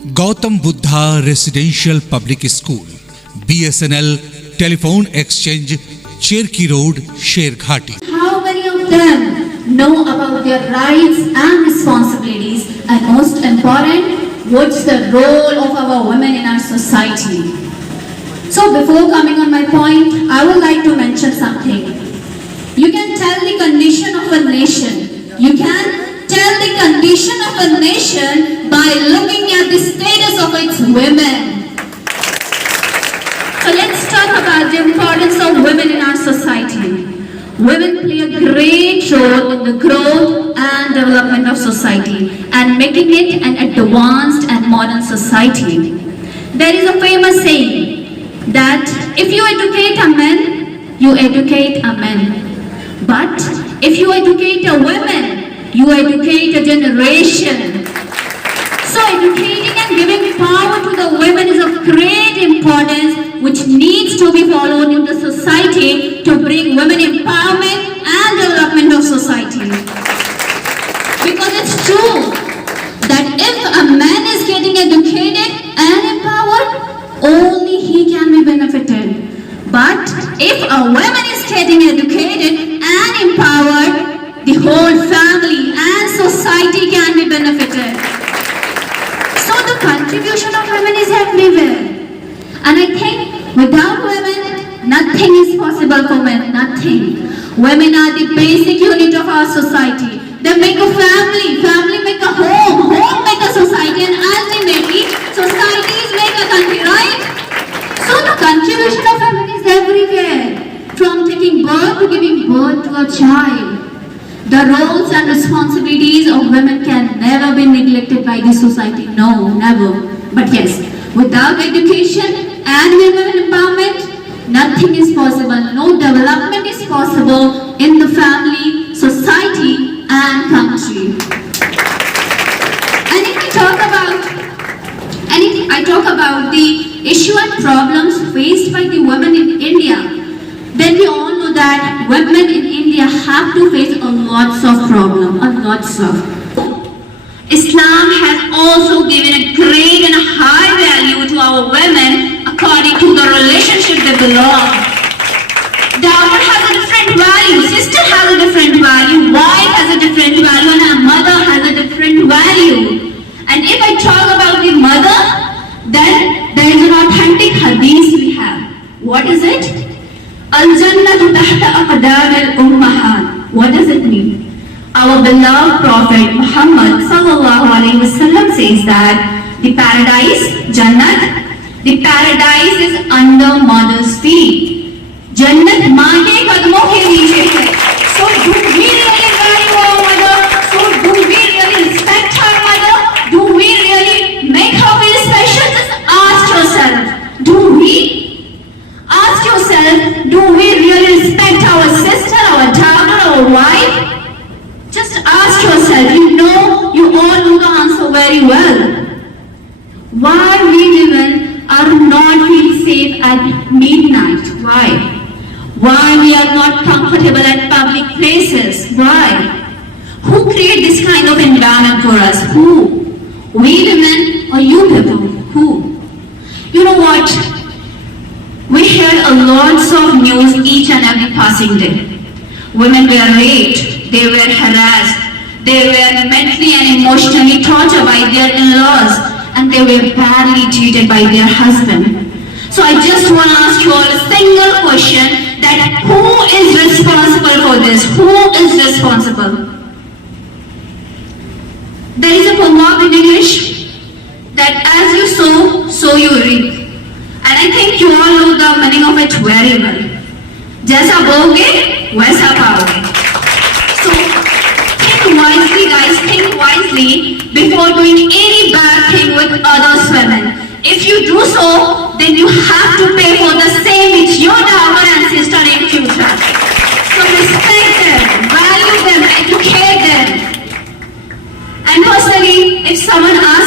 Gautam Buddha residential public school, BSNL telephone exchange, Cherki road, Sherghati. How many of them know about their rights and responsibilities, and most important, what's the role of our women in our society? So before coming on my point, I would like to mention something. You can tell the condition of a nation. You can tell the condition of a nation by looking at the status of its women. So let's talk about the importance of women in our society. Women play a great role in the growth and development of society and making it an advanced and modern society. There is a famous saying that if you educate a man, you educate a man. But if you educate a woman, you educate a generation. So educating and giving power to the women is of great importance, which needs to be followed in the society to bring women empowerment and development of society. Because it's true that if a man is getting educated and empowered, only he can be benefited. But if a woman is getting educated and empowered, the whole family and society can be benefited. So the contribution of women is everywhere. And I think without women, nothing is possible for men, nothing. Women are the basic unit of our society. They make a family, family make a home, home make a society, and ultimately societies make a country, right? So the contribution of women is everywhere, from taking birth to giving birth to a child. The roles and responsibilities of women can never be neglected by the society. No, never. But yes, without education and women empowerment, nothing is possible. No development is possible in the family, society, and country. And if I talk about the issue and problems faced by the women in India, then we all know that women in India have to face a lots of problems, Islam has also given a great and a high value to our women according to the relationship they belong. Daughter has a different value, sister has a different value, wife has a different value, and a mother has a different value. And if I talk about the mother, then there is an authentic hadith we have. What is it? Al-Jannatu tahta aqdam al-ummahat. What does it mean? Our beloved Prophet Muhammad sallallahu alaihi wasallam says that the paradise, Jannat, the paradise is under mother's feet. Jannat maa ke kadmon ke niche hai. So do we really value our mother? So do we really respect our mother? Do we really make her feel special? Just ask yourself. Do we really respect our sister, our daughter, our wife? Just ask yourself. You all know the answer very well. Why we women are not feel safe at midnight? Why? Why we are not comfortable at public places? Why? Who create this kind of environment for us? Who? We women or you people? Who? You know what? We hear a lots of news each and every passing day. Women were raped, they were harassed, they were mentally and emotionally tortured by their in-laws, and they were badly treated by their husband. So I just want to ask you all a single question, that who is responsible for this? Who is responsible? There is a proverb in English that as you sow, so you reap. And I think you all know the meaning of it very well. जैसा बोगे वैसा पाओगे. So think wisely, guys. Think wisely before doing any bad thing with others women. If you do so, then you have to pay for the same with your daughter and sister in future. So respect them, value them, educate them. And personally, if someone asks